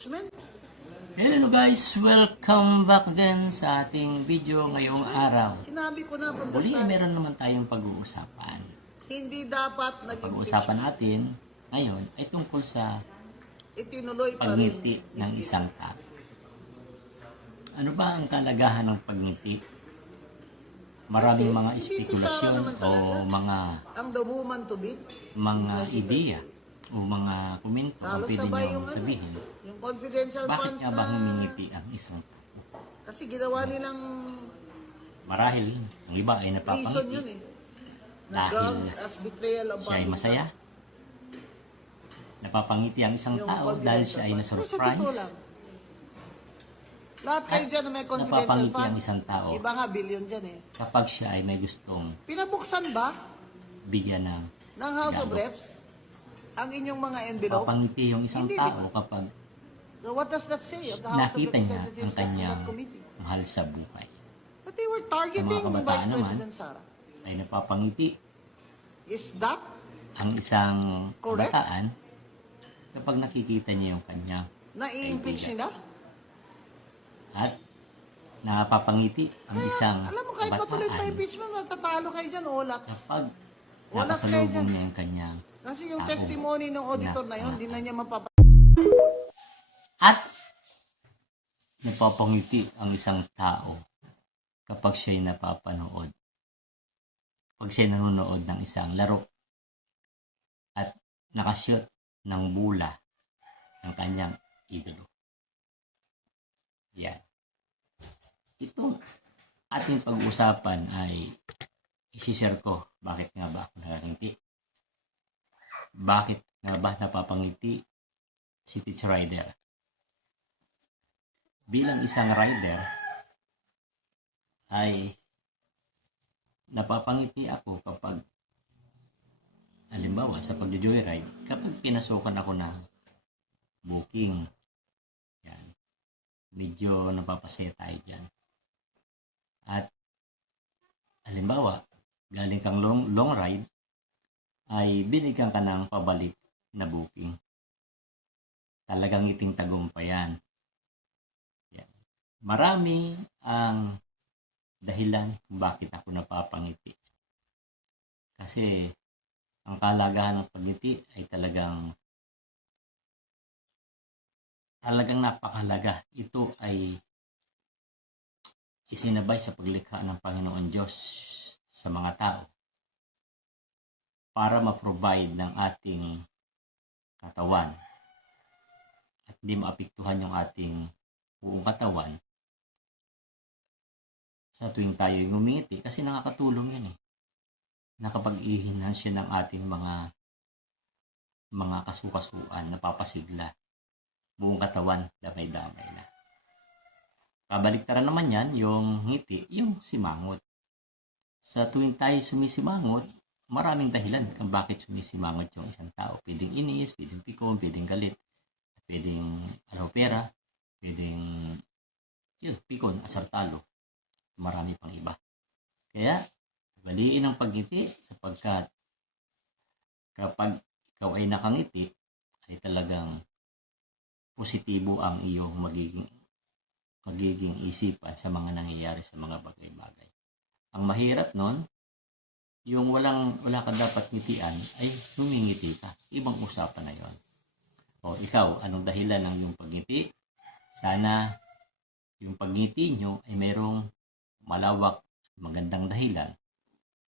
Hello guys! Welcome back again sa ating video ngayong araw. sinabi ko na the Muli ay meron naman tayong pag-uusapan. hindi dapat naging Pag-uusapan natin ngayon ay tungkol sa itinuloy pa rin. pagngiti ng isang tao. Ano ba ang kalagahan ng pagngiti? Maraming Kasi, mga hindi espekulasyon naman o talaga. mga Ang the woman to be, mga ideya o mga komento ang Halos pwede sabay nyo yung ano. sabihin. yung confidential Bakit funds nga na... ba humingiti ang isang tao? Kasi ginawa nilang Marahil, ang iba ay reason napapangiti. yun eh. Na Dahil ground as betrayal of siya ay masaya. Napapangiti ang isang Yung tao dahil confidential siya ay funds. Pero sa totoo na-surprise. lang, Lahat kayo At dyan na may confidential napapangiti ang funds. isang tao. Iba nga billion dyan eh. Kapag siya ay may gustong Pinabuksan ba bigyan ng ng House of. Reps ang inyong mga envelope? papangiti yung isang Hindi, di tao ba? kapag So what does that say of the House nakita of niya ang kanyang mahal sa buhay. But they were targeting Sa mga kabataan Vice naman, President Sara. Ay napapangiti Is that ang isang Correct. kabataan kapag nakikita niya yung kanyang na-impeach nila? at napapangiti ang isang Alam mo, kahit matuloy pa kabataan impeachment, matatalo kayo dyan, Olax. kapag nakasalubong niya yung kanyang Kasi yung testimony ng auditor Na- yun, hindi na niya mapapa... At napapangiti ang isang tao kapag siya'y napapanood. Pag siya'y nanonood ng isang laro at nakasyot ng bula ng kanyang idolo. Yan. Ito ating pag-usapan ay isishare ko bakit nga ba ako. Bakit nga ba napapangiti si Pitch Rider? bilang isang rider ay napapangiti ako kapag halimbawa sa pag-joyride kapag pinasukan ako ng booking yan medyo napapasaya tayo dyan at halimbawa galing kang long, long ride ay binigyan ka ng pabalik na booking talagang iting tagumpayan Marami ang dahilan kung bakit ako napapangiti. Kasi ang kalagahan ng pagngiti ay talagang talagang napakalaga. Ito ay isinabay sa paglikha ng Panginoon Diyos sa mga tao para ma-provide ng ating katawan at di maapektuhan yung ating buong katawan sa tuwing tayo ngumiti kasi nakakatulong yun eh. Nakapag-i-enhance siya ng ating mga mga kasukasuan, napapasigla. Buong katawan, damay-damay na. Kabaliktaran naman yan, yung ngiti, yung simangot. Sa tuwing tayo sumisimangot, maraming dahilan kung bakit sumisimangot yung isang tao. Pwedeng inis, pwedeng pikon, pwedeng galit, pwedeng ano, pera, pwedeng yun, pikon, asartalo marami pang iba. Kaya, baliin ang pagngiti sapagkat kapag ikaw ay nakangiti, ay talagang positibo ang iyong magiging magiging isipan sa mga nangyayari sa mga bagay-bagay. Ang mahirap nun, yung walang wala ka dapat ngitian ay humingiti ka. Ibang usapan na yon. O ikaw, anong dahilan ng iyong pagngiti? Sana yung pagngiti nyo ay mayroong malawak magandang dahilan,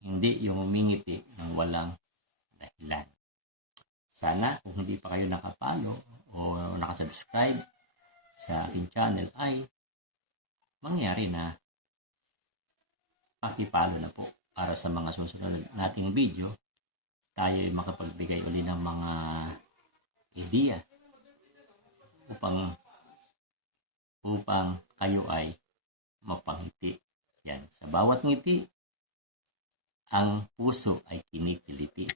hindi yung umingiti ng walang dahilan. Sana kung hindi pa kayo nakapalo o nakasubscribe sa aking channel ay mangyari na pakipalo na po para sa mga susunod nating video tayo ay makapagbigay uli ng mga idea upang upang kayo ay mapangiti yan. Sa bawat ngiti, ang puso ay kinikiliti.